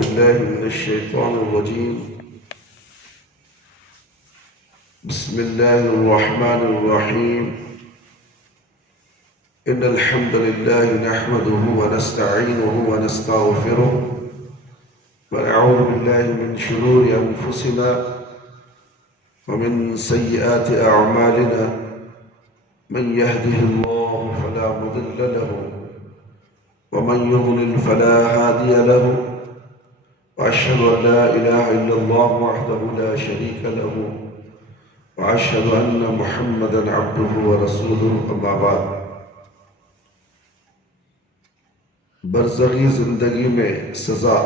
بالله من الشيطان الرجيم. بسم الله الرحمن الرحيم. إن الحمد لله نحمده ونستعينه ونستغفره ونعوذ بالله من شرور أنفسنا ومن سيئات أعمالنا. من يهده الله فلا مضل له ومن يضلل فلا هادي له، وأشهد أن لا إله إلا الله وحده لا شريك له، وأشهد أن محمدا عبده ورسوله. أما بعد، برزخی زندگی میں سزا.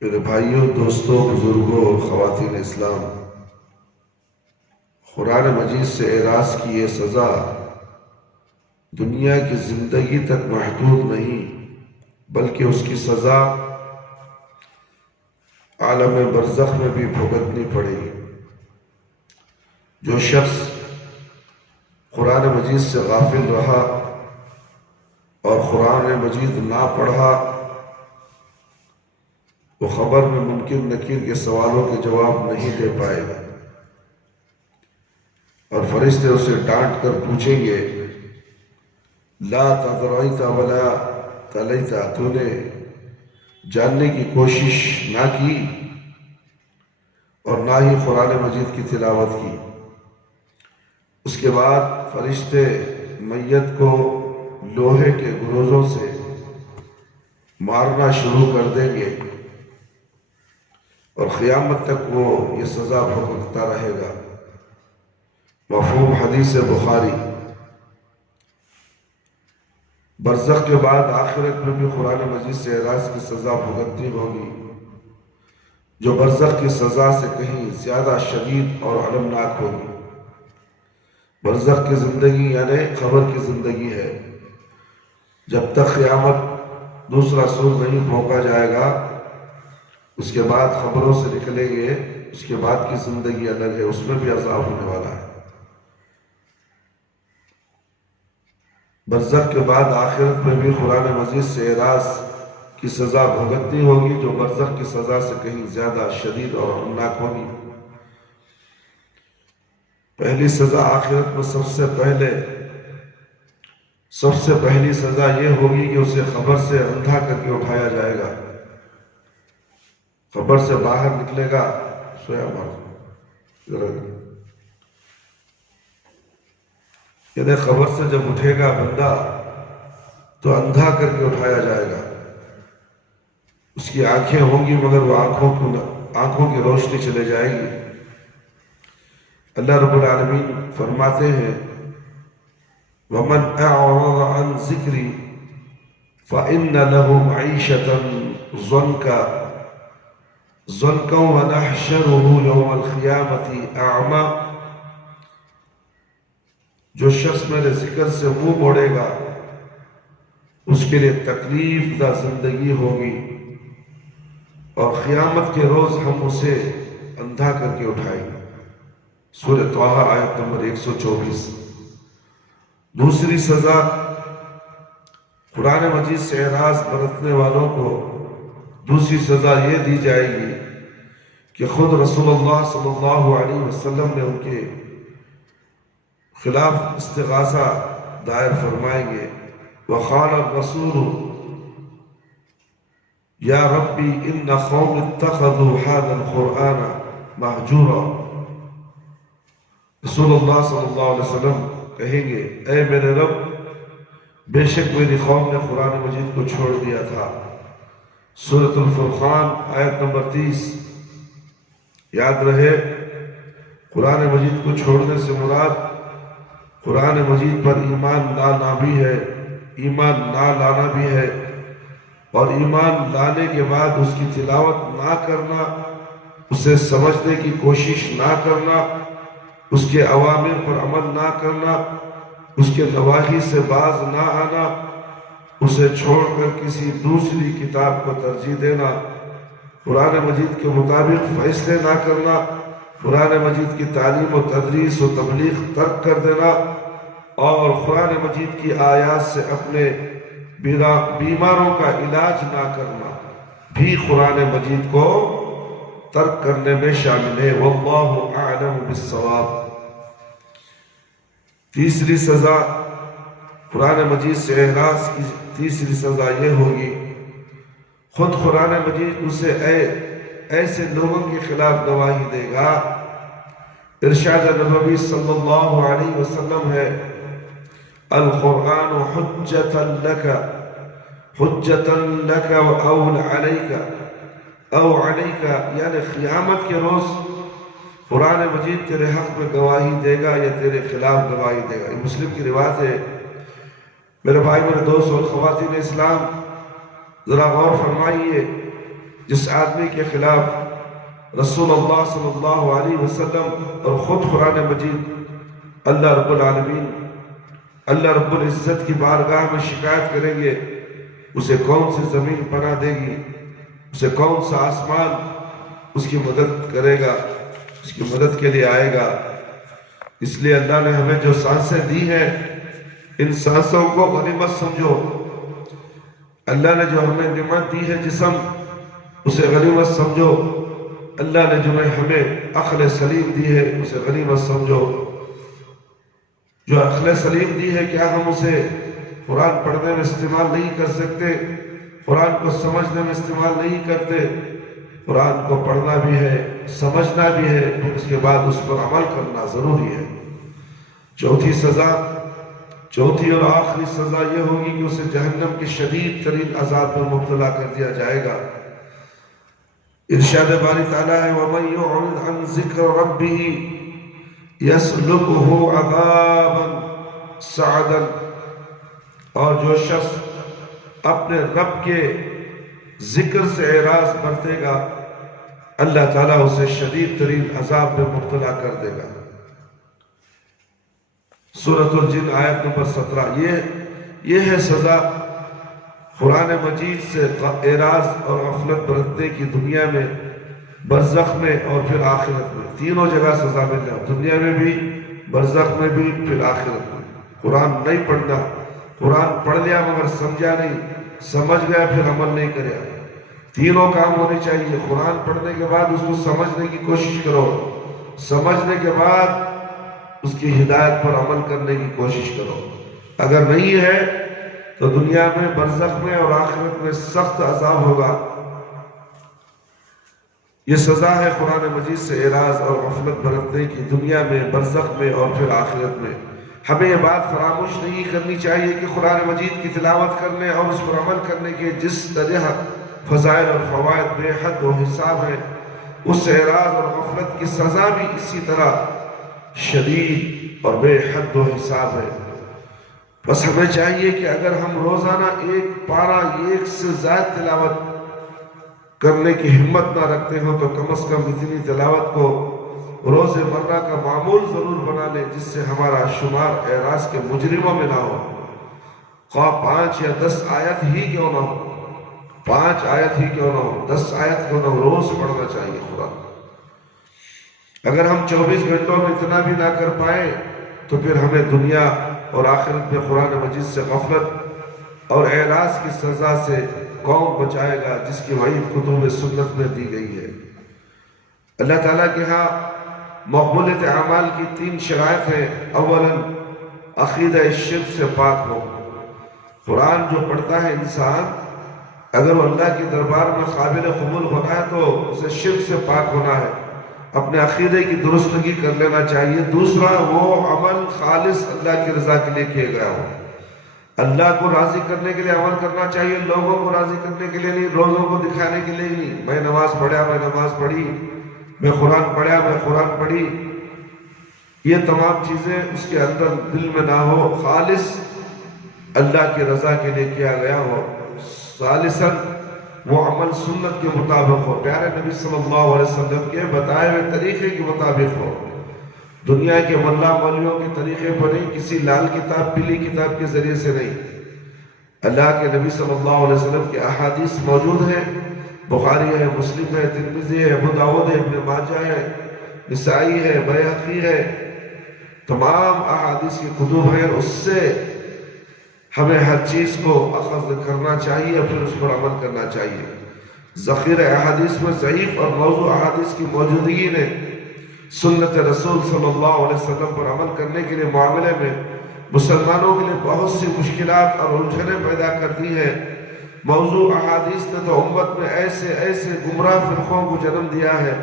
میرے بھائیوں، دوستوں، بزرگوں اور خواتین اسلام، قرآن مجید سے اعراض کی یہ سزا دنیا کی زندگی تک محدود نہیں، بلکہ اس کی سزا عالم برزخ میں بھی بھگتنی پڑے گی. جو شخص قرآن مجید سے غافل رہا اور قرآن مجید نہ پڑھا، وہ خبر میں منکر نکیر کے سوالوں کے جواب نہیں دے پائے گا، اور فرشتے اسے ڈانٹ کر پوچھیں گے، لا تدریت ولا تلیت، تو نے جاننے کی کوشش نہ کی اور نہ ہی قرآن مجید کی تلاوت کی. اس کے بعد فرشتے میت کو لوہے کے گروزوں سے مارنا شروع کر دیں گے اور قیامت تک وہ یہ سزا بھگتتا رہے گا. مفہوم حدیث بخاری. برزخ کے بعد آخرت میں بھی قرآن مجید سے اعراض کی سزا بھگتنی ہوگی، جو برزخ کی سزا سے کہیں زیادہ شدید اور المناک ہوگی. برزخ کی زندگی یعنی قبر کی زندگی ہے. جب تک قیامت دوسرا سور نہیں پھونکا جائے گا، اس کے بعد قبروں سے نکلیں گے، اس کے بعد کی زندگی الگ ہے، اس میں بھی عذاب ہونے والا ہے. برزخ کے بعد آخرت میں بھی قرآن مجید سے اعراض کی سزا بھگتنی ہوگی، جو برزخ کی سزا سے کہیں زیادہ شدید اور المناک ہوگی. پہلی سزا آخرت میں سب سے پہلی سزا یہ ہوگی کہ اسے قبر سے اندھا کر کے اٹھایا جائے گا. قبر سے باہر نکلے گا، سویا یعنی قبر سے جب اٹھے گا بندہ تو اندھا کر کے اٹھایا جائے گا. اس کی آنکھیں ہوں گی مگر وہ آنکھوں کی روشنی چلے جائے گی. اللہ رب العالمین فرماتے ہیں، وَمَنْ أَعْرَضَ عَنْ ذِكْرِي فَإِنَّ لَهُ مَعِيشَةً ضَنْكًا وَنَحْشُرُهُ يَوْمَ الْقِيَامَةِ أَعْمَى. جو شخص میرے ذکر سے منہ موڑے گا اس کے لیے تکلیف دہ زندگی ہوگی، اور قیامت کے روز ہم اسے اندھا کر کے اٹھائیں گے. سورہ طٰہٰ آیت نمبر 124. دوسری سزا، قرآن مجید سے اعراض برتنے والوں کو دوسری سزا یہ دی جائے گی کہ خود رسول اللہ صلی اللہ علیہ وسلم نے ان کے خلاف استغاثہ دائر فرمائیں گے. وقال الرسول یا ربی ان قوم اتخذوا هذا القرآن مہجورا. رسول اللہ صلی اللہ علیہ وسلم کہیں گے، اے میرے رب، بے شک میری قوم نے قرآن مجید کو چھوڑ دیا تھا. سورۃ الفرقان آیت نمبر 30. یاد رہے، قرآن مجید کو چھوڑنے سے مراد قرآن مجید پر ایمان لانا بھی ہے، ایمان نہ لانا بھی ہے، اور ایمان لانے کے بعد اس کی تلاوت نہ کرنا، اسے سمجھنے کی کوشش نہ کرنا، اس کے اوامر پر عمل نہ کرنا، اس کے نواہی سے باز نہ آنا، اسے چھوڑ کر کسی دوسری کتاب کو ترجیح دینا، قرآن مجید کے مطابق فیصلے نہ کرنا، قرآن مجید کی تعلیم و تدریس و تبلیغ ترک کر دینا، اور قرآن مجید کی آیات سے اپنے بیماروں کا علاج نہ کرنا بھی قرآن مجید کو ترک کرنے میں شامل ہے۔ واللہ اعلم بالصواب۔ تیسری سزا قرآن مجید سے اعراض کی تیسری سزا یہ ہوگی، خود قرآن مجید اسے ایسے لوگوں کے خلاف گواہی دے گا۔ ارشاد نبوی صلی اللہ علیہ وسلم ہے، القرآن حجۃ لک او علیک، یعنی قیامت کے روز قرآن مجید تیرے حق میں گواہی دے گا یا تیرے خلاف گواہی دے گا۔ یہ مسلم کی روایت ہے۔ میرے بھائی، میرے دوست اور خواتین اسلام، ذرا غور فرمائیے، جس آدمی کے خلاف رسول اللہ صلی اللہ علیہ وسلم اور خود قرآن مجید اللہ رب العالمین، اللہ رب العزت کی بارگاہ میں شکایت کریں گے، اسے کون سی زمین پناہ دے گی، اسے کون سا آسمان اس کی مدد کرے گا، اس کی مدد کے لیے آئے گا۔ اس لیے اللہ نے ہمیں جو سانسیں دی ہیں، ان سانسوں کو غنیمت سمجھو۔ اللہ نے جو ہمیں نعمت دی ہے جسم، اسے غنیمت سمجھو۔ اللہ نے جو ہمیں عقل سلیم دی ہے، اسے غنیمت سمجھو۔ جو عقل سلیم دی ہے، کیا ہم اسے قرآن پڑھنے میں استعمال نہیں کر سکتے؟ قرآن کو سمجھنے میں استعمال نہیں کرتے؟ قرآن کو پڑھنا بھی ہے، سمجھنا بھی ہے، پھر اس کے بعد اس پر عمل کرنا ضروری ہے۔ چوتھی اور آخری سزا یہ ہوگی کہ اسے جہنم کے شدید ترین عذاب میں مبتلا کر دیا جائے گا۔ ارشاد باری تعالیٰ ہے، وَمَن يُعْرِضْ عَن ذِكْرِ رَبِّهِ يَسْلُكْهُ عَذَابًا صَعَدًا، اور جو شخص اپنے رب کے ذکر سے اعراض برتے گا، اللہ تعالیٰ اسے شدید ترین عذاب میں مبتلا کر دے گا۔ سورۃ الجن آیت نمبر 17۔ یہ ہے سزا قرآن مجید سے اعراض اور غفلت برتنے کی دنیا میں، برزخ میں اور پھر آخرت میں۔ تینوں جگہ سزا مل جائے، دنیا میں بھی، برزخ میں بھی، پھر آخرت میں۔ قرآن نہیں پڑھنا، قرآن پڑھ لیا مگر سمجھا نہیں، سمجھ گیا پھر عمل نہیں کریا۔ تینوں کام ہونے چاہیے۔ قرآن پڑھنے کے بعد اس کو سمجھنے کی کوشش کرو، سمجھنے کے بعد اس کی ہدایت پر عمل کرنے کی کوشش کرو۔ اگر نہیں ہے تو دنیا میں، برزخ میں اور آخرت میں سخت عذاب ہوگا۔ یہ سزا ہے قرآن مجید سے اعراض اور غفلت برتنے کی، دنیا میں، برزخ میں اور پھر آخرت میں۔ ہمیں یہ بات فراموش نہیں کرنی چاہیے کہ قرآن مجید کی تلاوت کرنے اور اس پر عمل کرنے کے جس طرح فضائل اور فوائد بے حد و حساب ہے، اس سے اعراض اور غفلت کی سزا بھی اسی طرح شدید اور بے حد و حساب ہے۔ بس ہمیں چاہیے کہ اگر ہم روزانہ ایک پارہ، ایک سے زائد تلاوت کرنے کی ہمت نہ رکھتے ہوں تو کم از کم اتنی تلاوت کو روز مرہ کا معمول ضرور بنا لیں، جس سے ہمارا شمار اعراض کے مجرموں میں نہ ہو۔ خواہ 5 یا 10 آیت ہی کیوں نہ ہو، 5 آیت ہی کیوں نہ ہو، 10 آیت کیوں نہ ہو، روز پڑھنا چاہیے قرآن۔ اگر ہم 24 گھنٹوں میں اتنا بھی نہ کر پائیں تو پھر ہمیں دنیا اور آخرت میں قرآن مجید سے غفلت اور اعراض کی سزا سے کون بچائے گا، جس کی وعید کتب سنت میں دی گئی ہے۔ اللہ تعالیٰ کے ہاں مقبولیت اعمال کی 3 شرائط ہیں۔ اولاً عقیدہ شرک سے پاک ہو۔ قرآن جو پڑھتا ہے انسان، اگر وہ اللہ کے دربار میں قابل قبول ہونا ہے تو اسے شرک سے پاک ہونا ہے، اپنے عقیدے کی درستگی کر لینا چاہیے۔ دوسرا، وہ عمل خالص اللہ کی رضا کے لیے کیا گیا ہو، اللہ کو راضی کرنے کے لیے عمل کرنا چاہیے، لوگوں کو راضی کرنے کے لیے نہیں، لوگوں کو دکھانے کے لیے نہیں۔ میں نماز پڑھا، میں نماز پڑھی، میں قرآن پڑھا، میں قرآن پڑھی، یہ تمام چیزیں اس کے اندر دل میں نہ ہو، خالص اللہ کی رضا کے لیے کیا گیا ہو۔ ثالثاً، وہ عمل سنت کے مطابق ہو، پیارے نبی صلی اللہ علیہ وسلم کے بتائے ہوئے طریقے کے مطابق ہو، دنیا کے ملا مولیوں کے طریقے پر نہیں، کسی لال کتاب، پیلی کتاب کے ذریعے سے نہیں۔ اللہ کے نبی صلی اللہ علیہ وسلم کے احادیث موجود ہیں، بخاری ہے، مسلم ہے، ترمذی ہے، ابو داؤد ہے، ابن ماجہ ہے، نسائی ہے، بیہقی ہے، تمام احادیث کی کتب ہیں۔ اس سے ہمیں ہر چیز کو اخذ کرنا چاہیے، پھر اس پر عمل کرنا چاہیے۔ ذخیرہ احادیث میں ضعیف اور موضوع احادیث کی موجودگی نے سنت رسول صلی اللہ علیہ وسلم پر عمل کرنے کے لیے معاملے میں مسلمانوں کے لیے بہت سی مشکلات اور الجھنیں پیدا کر دی ہیں۔ موضوع احادیث نے تو امت میں ایسے ایسے گمراہ فرقوں کو جنم دیا ہے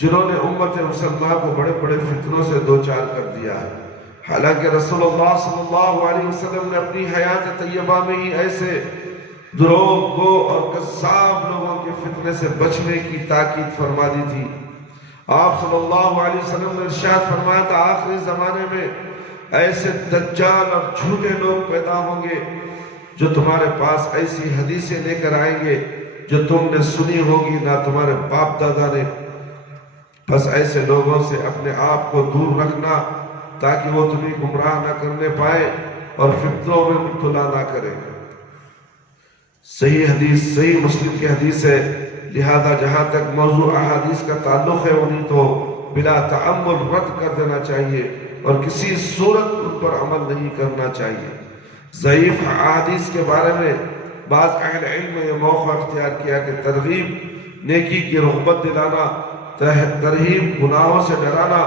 جنہوں نے امت مسلمہ کو بڑے بڑے فتنوں سے دوچار کر دیا ہے۔ حالانکہ رسول اللہ صلی اللہ علیہ وسلم نے اپنی حیات طیبہ میں ہی ایسے دروغ گو اور کذاب لوگوں کے فتنے سے بچنے کی تاکید فرما دی تھی۔ آپ صلی اللہ علیہ وسلم نے ارشاد فرمایا تھا آخری زمانے میں ایسے دجال اور جھوٹے لوگ پیدا ہوں گے جو تمہارے پاس ایسی حدیثیں لے کر آئیں گے جو تم نے سنی ہوگی نہ تمہارے باپ دادا نے۔ بس ایسے لوگوں سے اپنے آپ کو دور رکھنا تاکہ وہ تمہیں گمراہ نہ کرنے پائے اور فتنوں میں مبتلا نہ کریں۔ صحیح حدیث صحیح مسلم کی حدیث ہے، لہذا جہاں تک موضوع احادیث کا تعلق ہے انہیں تو بلا تعمل رد کر دینا چاہیے اور کسی صورت ان پر عمل نہیں کرنا چاہیے۔ ضعیف احادیث کے بارے میں بعض اہل علم نے یہ موقع اختیار کیا کہ ترغیب نیکی کی رغبت دلانا، ترہیب گناہوں سے ڈرانا،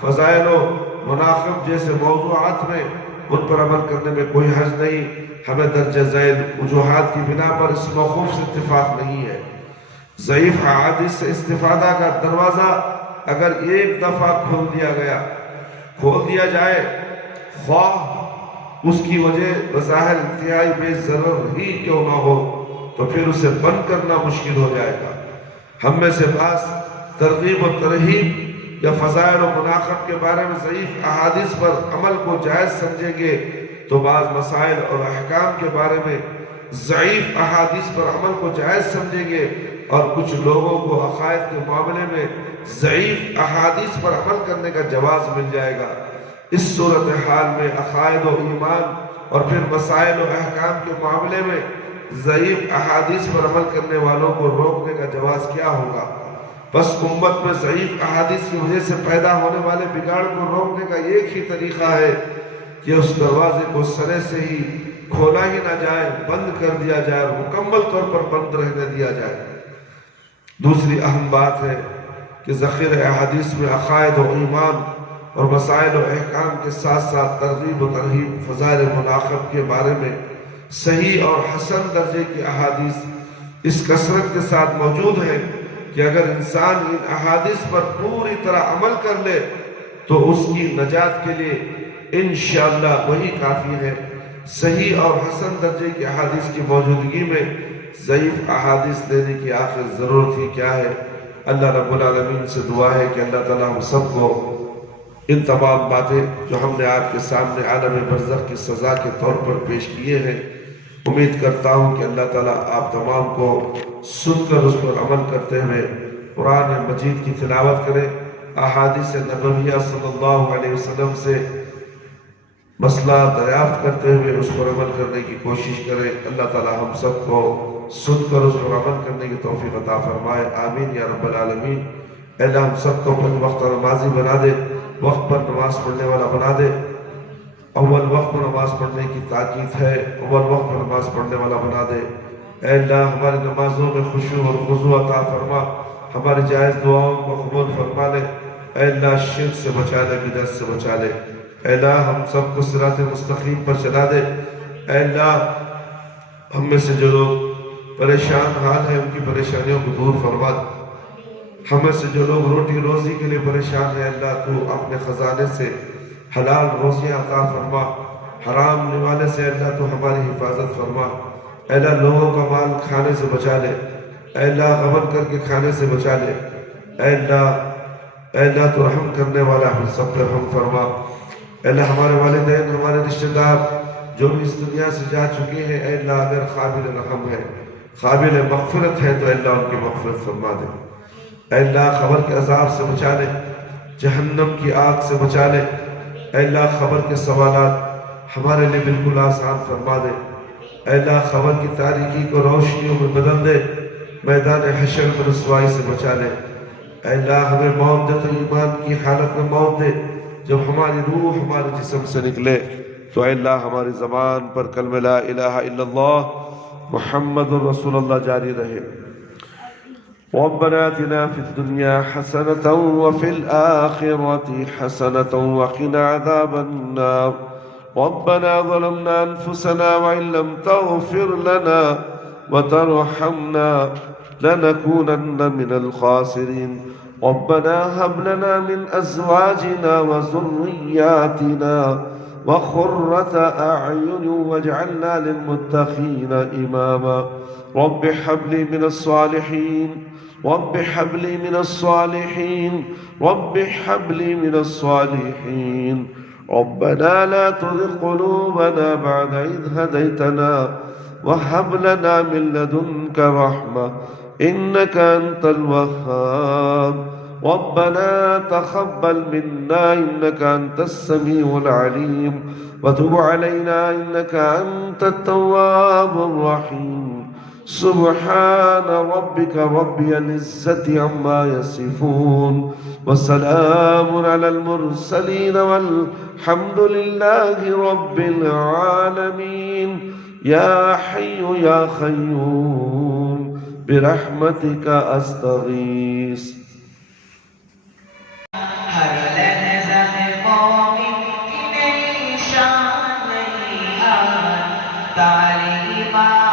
فضائل و مناقب جیسے موضوعات میں ان پر عمل کرنے میں کوئی حرج نہیں۔ ہمیں درجہ ذیل وجوہات کی بنا پر اس موقوف سے اتفاق نہیں ہے۔ ضعیف احادیث سے استفادہ کا دروازہ اگر ایک دفعہ کھول دیا جائے، خواہ اس کی وجہ بظاہر انتہائی بے ضرر ہی کیوں نہ ہو، تو پھر اسے بند کرنا مشکل ہو جائے گا۔ ہم میں سے بعض ترغیب و ترہیب یا فضائل و مناقب کے بارے میں ضعیف احادیث پر عمل کو جائز سمجھیں گے، تو بعض مسائل اور احکام کے بارے میں ضعیف احادیث پر عمل کو جائز سمجھیں گے، اور کچھ لوگوں کو عقائد کے معاملے میں ضعیف احادیث پر عمل کرنے کا جواز مل جائے گا۔ اس صورتحال میں عقائد و ایمان اور پھر مسائل و احکام کے معاملے میں ضعیف احادیث پر عمل کرنے والوں کو روکنے کا جواز کیا ہوگا؟ بس امت میں ضعیف احادیث کی وجہ سے پیدا ہونے والے بگاڑ کو روکنے کا ایک ہی طریقہ ہے کہ اس دروازے کو سرے سے ہی کھولا ہی نہ جائے، بند کر دیا جائے اور مکمل طور پر بند رہنے دیا جائے۔ دوسری اہم بات ہے کہ ذخیرہ احادیث میں عقائد و ایمان اور مسائل و احکام کے ساتھ ساتھ ترغیب و ترہیب، فضائل مناقب کے بارے میں صحیح اور حسن درجے کی احادیث اس کثرت کے ساتھ موجود ہیں کہ اگر انسان ان احادیث پر پوری طرح عمل کر لے تو اس کی نجات کے لیے انشاءاللہ وہی کافی ہے۔ صحیح اور حسن درجے کی احادیث کی موجودگی میں ضعیف احادیث لینے کی آخر ضرورت ہی کیا ہے؟ اللہ رب العالمین سے دعا ہے کہ اللہ تعالیٰ ہم سب کو ان تمام باتیں جو ہم نے آپ کے سامنے عالم برزخ کی سزا کے طور پر پیش کیے ہیں، امید کرتا ہوں کہ اللہ تعالیٰ آپ تمام کو سن کر اس پر عمل کرتے ہوئے قرآن مجید کی تلاوت کریں، احادیث نبویہ صلی اللہ علیہ وسلم سے مسئلہ دریافت کرتے ہوئے اس پر عمل کرنے کی کوشش کریں۔ اللہ تعالیٰ ہم سب کو سن کر اس پر عمل کرنے کی توفیق عطا فرمائے، آمین یا رب العالمین۔ اے اللہ ہم سب کو پنج وقت نمازی بنا دے، وقت پر نماز پڑھنے والا بنا دے۔ اول وقت پر نماز پڑھنے کی تاکید ہے، اول وقت پر نماز پڑھنے والا بنا دے۔ اے اللہ ہماری نمازوں میں خشوع اور خضوع عطا فرما، ہماری جائز دعاؤں کو قبول فرما لے۔ اے اللہ شرک سے بچا لے، بدعت سے بچا لے۔ اے اللہ ہم سب کو صراط مستقیم پر چلا دے۔ اے اللہ ہم میں سے جو لوگ پریشان حال ہیں ان کی پریشانیوں کو دور فرما دے۔ ہم میں سے جو لوگ روٹی روزی کے لیے پریشان ہیں، اللہ تو اپنے خزانے سے حلال روزیاں عطا فرما، حرام نوالے سے اللہ تو ہماری حفاظت فرما۔ اے اللہ لوگوں کا مال کھانے سے بچا لے، اے اللہ غبن کر کے کھانے سے بچا لے۔ اے اللہ تو رحم کرنے والا ہم سب پر رحم فرما۔ اے اللہ ہمارے والدین، ہمارے رشتہ دار جو بھی اس دنیا سے جا چکے ہیں، اے اللہ اگر قابل رحم ہے، قابل مغفرت ہے تو اے اللہ ان کی مغفرت فرما دے۔ اے اللہ قبر کے عذاب سے بچا لے، جہنم کی آگ سے بچا لے۔ اے اللہ قبر کے سوالات ہمارے لیے بالکل آسان فرما دے۔ اے اللہ قبر کی تاریکی کو روشنیوں میں بدل دے، میدان حشر میں رسوائی سے بچا لے۔ اے اللہ ہمیں موت دے تو ایمان کی حالت میں موت دے، جب ہماری روح ہمارے جسم سے نکلے تو اے اللہ ہماری زبان پر کلمہ لا الہ الا اللہ محمد رسول اللہ جاری رہے. ربنا آتنا في الدنيا حسنة وفي الآخرة حسنة وقنا عذاب النار. ربنا ظلمنا أنفسنا وإن لم تغفر لنا وترحمنا لنكونن من الخاسرين. ربنا هب لنا من أزواجنا وذرياتنا وقرة أعين واجعلنا للمتقين إماما. رب هب لي من الصالحين رب هب لي من الصالحين رب هب لي من الصالحين. ربنا لا تزغ قلوبنا بعد إذ هديتنا وهب لنا من لدنك رحمة إنك أنت الوهاب. ربنا تقبل منا إنك أنت السميع العليم وتب علينا إنك أنت التواب الرحيم. سبحان ربك رب العزة عما يصفون وسلام على المرسلين والحمد لله رب العالمين. يا حي يا قيوم برحمتك أستغيث. ہر لحظہ قوم کی نئی شان نئی آن تعلیمات